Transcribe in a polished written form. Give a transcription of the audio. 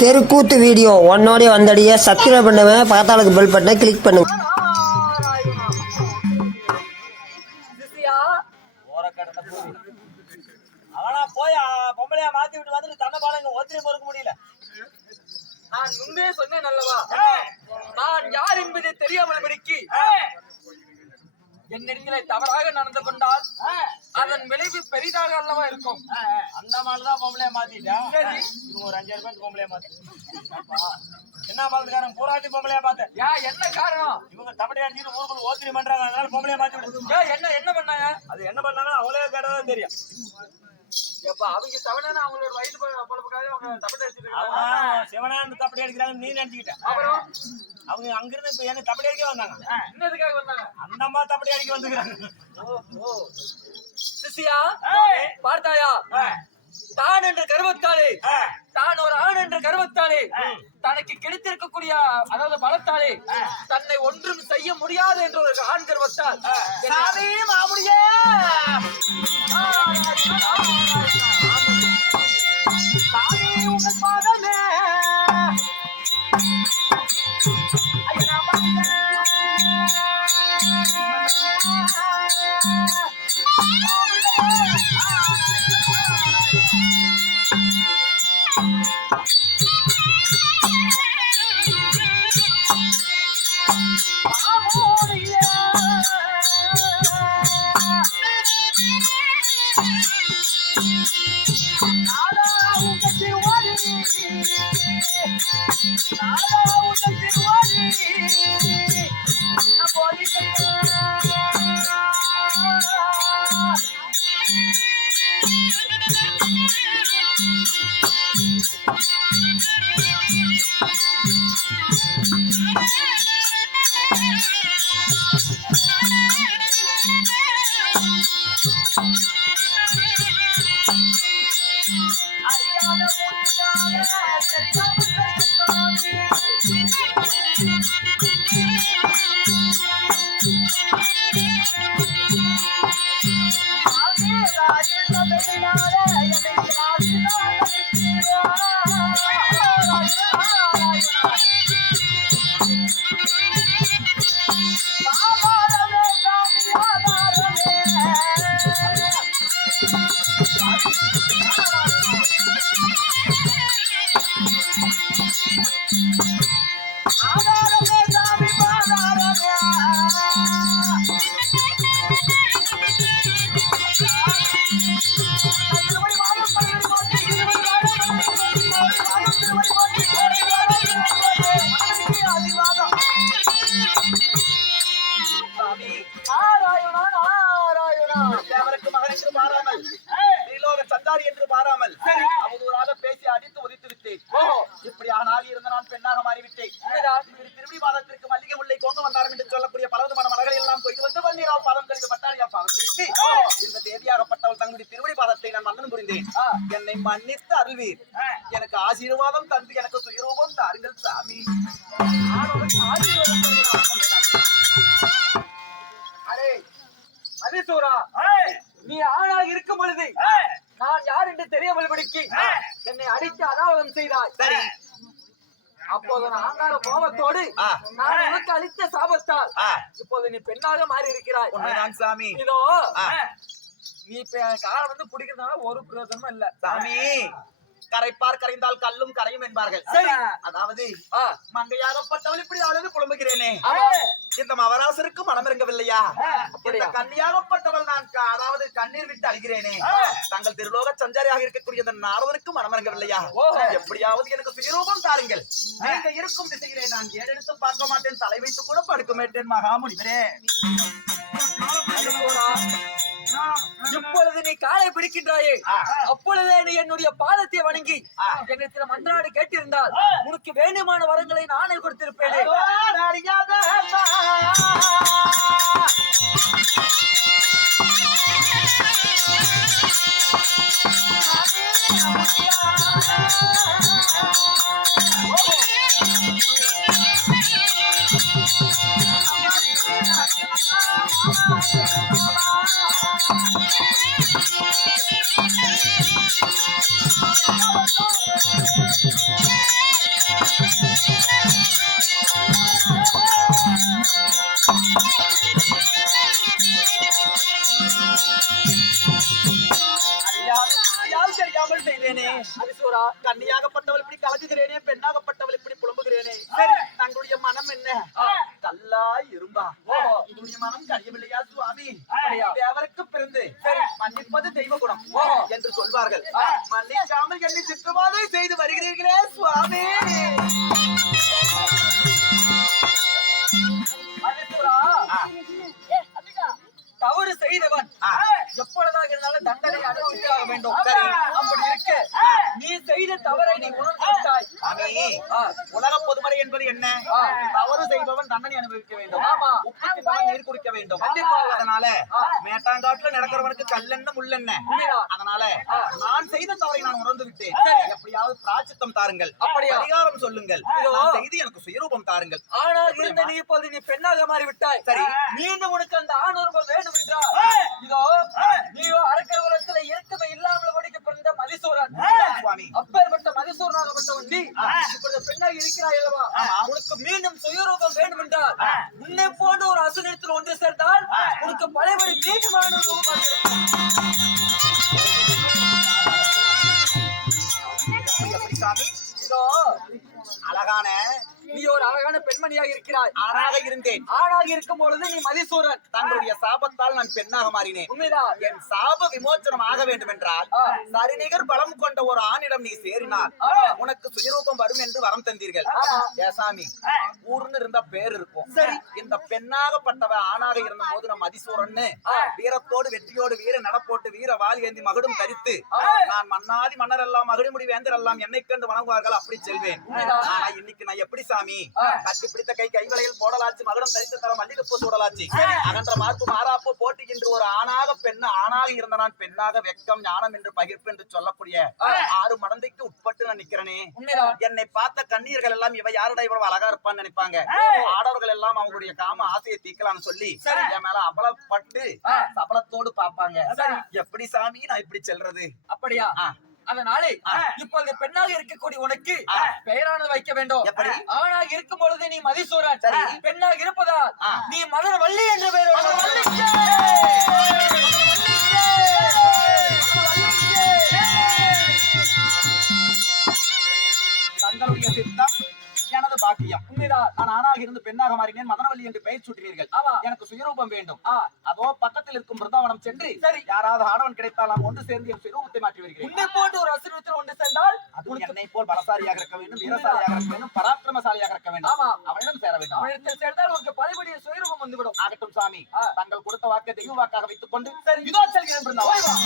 தெருக்கூத்து video ஒன்னோடய வந்தடிய subscribe பண்ணுவேன், பக்கத்தாளுக்கு bell பட்டனை கிளிக் பண்ணுங்க. நான் முன்பே சொன்னேன் அல்லவா, நான் யார் என்பதை தெரியாமல் படிக்கி என்னிடத்திலே தவறாக நடந்து கொண்டால் அதன் விளைவு பெரிதாக அல்லவா இருக்கும். அந்த மாதிரிதான் பொம்பளைய மாத்திட்டேன். இவங்க ஒரு 5,000 பேருக்கு பொம்பளைய மாத்தி என்ன பாத்துக்காரன் பூராட்டி பொம்பளைய பார்த்தேன். என்ன காரணம்? இவங்க தமிழ் அடிச்சுட்டு ஊருக்குள்ள ஓத்திரி பண்றாங்க, அதனால பொம்பளைய மாத்தி விடுது. என்ன பண்ணாங்க? அது என்ன பண்ணாங்க அவங்களே கேட்டதான் தெரியும். அவங்க தவறான அவங்களோட வயது பொழப்புக்காக அவங்க தமிழ் அடிச்சிருக்காங்க. சிவனாந்து தப்படி அடிக்கிறாங்க நீ நினைச்சுக்கிட்டேன். அப்புறம் அவங்க அங்கிருந்து இப்ப என்ன தப்படி அடிக்க வந்தாங்க. என்னதுக்காக வந்தாங்க? அந்த அம்மா தப்படி அடிக்க வந்துக்கிறாங்க. சிசியா பார்த்தாயா, தான் என்ற கர்வத்தாலே, தான் ஒரு ஆண் என்ற கர்வத்தாலே, தனக்கு கிடைத்திருக்கக்கூடிய அதாவது பலத்தாலே தன்னை ஒன்றும் செய்ய முடியாது என்ற ஒரு ஆண் கர்வத்தால் மாமுடியே உங்கள் பாதமே சந்தாரி என்று மாறாமல் அவதூறாக பேசி அடித்து உதித்து விட்டேன். இப்படி ஆனாக இருந்த நான் பெண்ணாக மாறிவிட்டேன். திருவிழி மாதத்திற்கு மல்லிகை முல்லை கோங்க வந்தாரம் என்று சொல்லக்கூடிய பலவிதமான மலர்கள் எல்லாம் கொய்து வந்து பன்னீரால் பாதம் கழித்து பட்டாரியா பாதம் விட்டு இந்த தேதியாகப்பட்டவள் தங்களுடைய திருவிழி பாதத்தை நான் மன்னன் புரிந்தேன். என்னை மன்னித்து அருள்வீர். எனக்கு ஆசீர்வாதம் தந்து எனக்கு சுயரூபம் தாருங்கள் சாமி. அரே அதிசூரா, நீ ஆணாக இருக்கும் பொழுது நான் யார் என்று தெரியாமல் படிக்கி என்னை அடித்து அனாவதம் செய்தாய். அப்போது நான் ஆங்கார கோபத்தோடு நான் உனக்கு அளித்த சாபத்தால் இப்போது நீ பெண்ணாக மாறி இருக்கிறாய் சாமி. இதோ நீ காலம் வந்து பிடிக்கிறதுனால ஒரு பிரயோஜனமும் இல்ல சாமி. கரைப்பார் கரைந்தால் கல்லும் கரையும் என்பார்கள். அதாவது மங்கையாகப்பட்டவள் இப்படி அழுது புலம்புகிறேனே, இந்த மவராசருக்கு மனமிறங்கவில்லையா? கன்னியாகப்பட்டவள் நான் அதாவது கண்ணீர் விட்டு அழுகிறேனே, தங்கள் திருலோக சஞ்சாரியாக இருக்கக்கூடிய இந்த நாரதனுக்கு மனமிறங்கவில்லையா? எப்படியாவது எனக்கு சுயரூபம் தாருங்கள். நீங்க இருக்கும் திசையிலே நான் ஏறெடுத்து பார்க்க மாட்டேன், தலை வைத்து கூட படுக்க மாட்டேன் மகாமுனிவரே. இப்பொழுது நீ காலை பிடிக்கின்றாயே, அப்பொழுதே நீ என்னுடைய பாதத்தை வணங்கி என்னிடத்தில் மன்றாடு கேட்டிருந்தால் உனக்கு வேண்டுமான வரங்களை நானே கொடுத்திருப்பேனே. தெரியாமல் செய்தேனே. அதிசூரா, கன்னியாகப்பட்டவள் இப்படி கலக்குகிறேனே, பெண்ணாகப்பட்டவள் இப்படி புலம்புகிறேனே. தங்களுடைய மனம் என்ன? கல்லா இரும்பா? உங்களுடைய மனம் கழியவில்லையா சுவாமி? தேவருக்கு பிறந்து மன்னிப்பது தெய்வ குணம் என்று சொல்வார்கள். மன்னிக்காமல் என்னை சித்திரவதை செய்து வருகிறீர்களே சுவாமி. அதிசூரா, தவறு செய்தவன் எப்பொழுதாக இருந்தாலும் தண்டனை அனுபவித்தாக வேண்டும். சரி. அப்படி இருக்க நீ செய்த தவறை நீ உணர்ந்தாய். உலக பொதுமறை என்பது என்ன? தவறு செய்பவன் தண்டனை அனுபவிக்க வேண்டும். ஆமா. உப்பு தின்னவன் நீர் குடிக்க வேண்டும். அதனால மேட்டாங்காட்டுல நடக்கிறவனுக்கு கல்லெண்ண முள்ளெண்ண. அதனால நான் செய்த தவறை நான் உணர்ந்து விட்டேன். எப்படியாவது பிராச்சித்தம் தாருங்கள், அதிகாரம் சொல்லுங்கள், நான் செய்து எனக்கு சுயரூபம் தாருங்கள். ஆனால் இருந்த நீ இப்போது நீ பெண்ணாக மாறி விட்டாய். சரி. மீண்டும் உனக்கு அந்த ஆணுறுபம் வேண்டும் என்றால் இதோ நீயோ அரக்கரவரத்துல இருக்கவே இல்லாமல் படிக்க பிறந்த மதிசூரன் சுவாமி. அப்பேற்பட்ட மதிசூரனாகப்பட்டவன் நீ இப்பொழுது பெண்ணாக இருக்கிறாய் அல்லவா? உனக்கு மீண்டும் சுயரூபம் வேண்டும் என்றால் உன்னை போன்ற ஒரு அசுரத்தில் ஒன்று சேர்ந்தால் உனக்கு பழையபடி மீண்டுமான ரூபமாக எப்படி சாமி? இதோ அழகான நீ ஒரு அழகான பெண்மணியாக இருக்கிறாய். ஆணாக இருந்தேன். ஆணாக இருக்கும் பொழுது நீ மதிசூரன். தங்களுடைய சாபத்தால் நான் பெண்ணாக மாறினேன். உண்மைதான். என் சாப விமோச்சனம் ஆக வேண்டும் என்றால் சரிநிகர் பலம் கொண்ட ஒரு ஆணிடம் நீ சேரினால் உனக்கு சுயரூபம் வரும் என்று வரம் தந்தீர்கள். ஏசாமி, ஊர்னு இருந்த பேர் இருக்கும். சரி, இந்த பெண்ணாகப்பட்டவ ஆணாக இருந்த போது நம்ம அதிசூரன்னு வீரத்தோடு வெற்றியோடு வீர நடப்போட்டு வீர வால் ஏந்தி மகுடும் தரித்து நான் மன்னாதி மன்னர் எல்லாம் மகுடிமுடி வேந்தர் எல்லாம் என்னை கண்டு வணங்குவார்கள் அப்படி செல்வேன். ஆனா இன்னைக்கு நான் எப்படி சாமி? கட்டி பிடித்த கை கைவளையில் போடலாச்சு, மகுடம் தரித்த தரம் மல்லிகைப்பூ சூடலாச்சு, அகன்ற மார்ப்பு மாறாப்பு போட்டுகின்ற ஒரு ஆணாக பெண்ணு ஆணாக இருந்த நான் பெண்ணாக வெக்கம் ஞானம் என்று பகிர்ப்பு என்று சொல்லக்கூடிய 6 மடந்தைக்கு உட்பட்டு நான் நிக்கிறேனே. என்னை பார்த்த கண்ணீர்கள் எல்லாம் இவ யாருடா இவ்வளவு அழகா இருப்பான்னு நினைப்பாங்க. ஆடவர்கள் எல்லாம் அவங்களுடைய காம ஆசையை தீக்கலாம்னு சொல்லி என் மேல அபலப்பட்டு சபலத்தோடு பாப்பாங்க. எப்படி சாமி நான் இப்படி செல்றது? அப்படியா? அதனாலே இப்பொழுது பெண்ணாக இருக்கக்கூடிய உனக்கு பெயரானது வைக்க வேண்டும். எப்படி? ஆணாக இருக்கும் பொழுது நீ மதிசூரன், பெண்ணாக இருப்பதால் நீ மதுரவள்ளி என்ற பெயரோடு தங்களுடைய சித்தம் எனது பாக்கியம். உண்மைதான். நான் ஆணாக இருந்து பெண்ணாக மாறினேன். மதனவள்ளி என்று பெயர் சூட்டினீர்கள். ஆமா. எனக்கு சுயரூபம் வேண்டும். அதோ பக்கத்தில் இருக்கும் பிருந்தாவனம் சென்று யாராவது ஆடவன் கிடைத்தால் நாம் ஒன்று சேர்ந்து என் சுயரூபத்தை மாற்றி வருகிறேன். உன்னை போன்று ஒரு அசுரத்தில் ஒன்று சேர்ந்தால் அது என்னை போல் பலசாலியாக இருக்க வேண்டும், வீரசாலியாக இருக்க வேண்டும், பராக்கிரமசாலியாக இருக்க வேண்டும். ஆமா. அவனிடம் சேர வேண்டும். அவனிடத்தில் சேர்ந்தால் உனக்கு பழையபடிய சுயரூபம் வந்துவிடும். ஆகட்டும் சாமி. தங்கள் கொடுத்த வாக்கை தெய்வ வாக்காக வைத்துக் கொண்டு இதோ செல்கிறேன் பிருந்தாவனம்.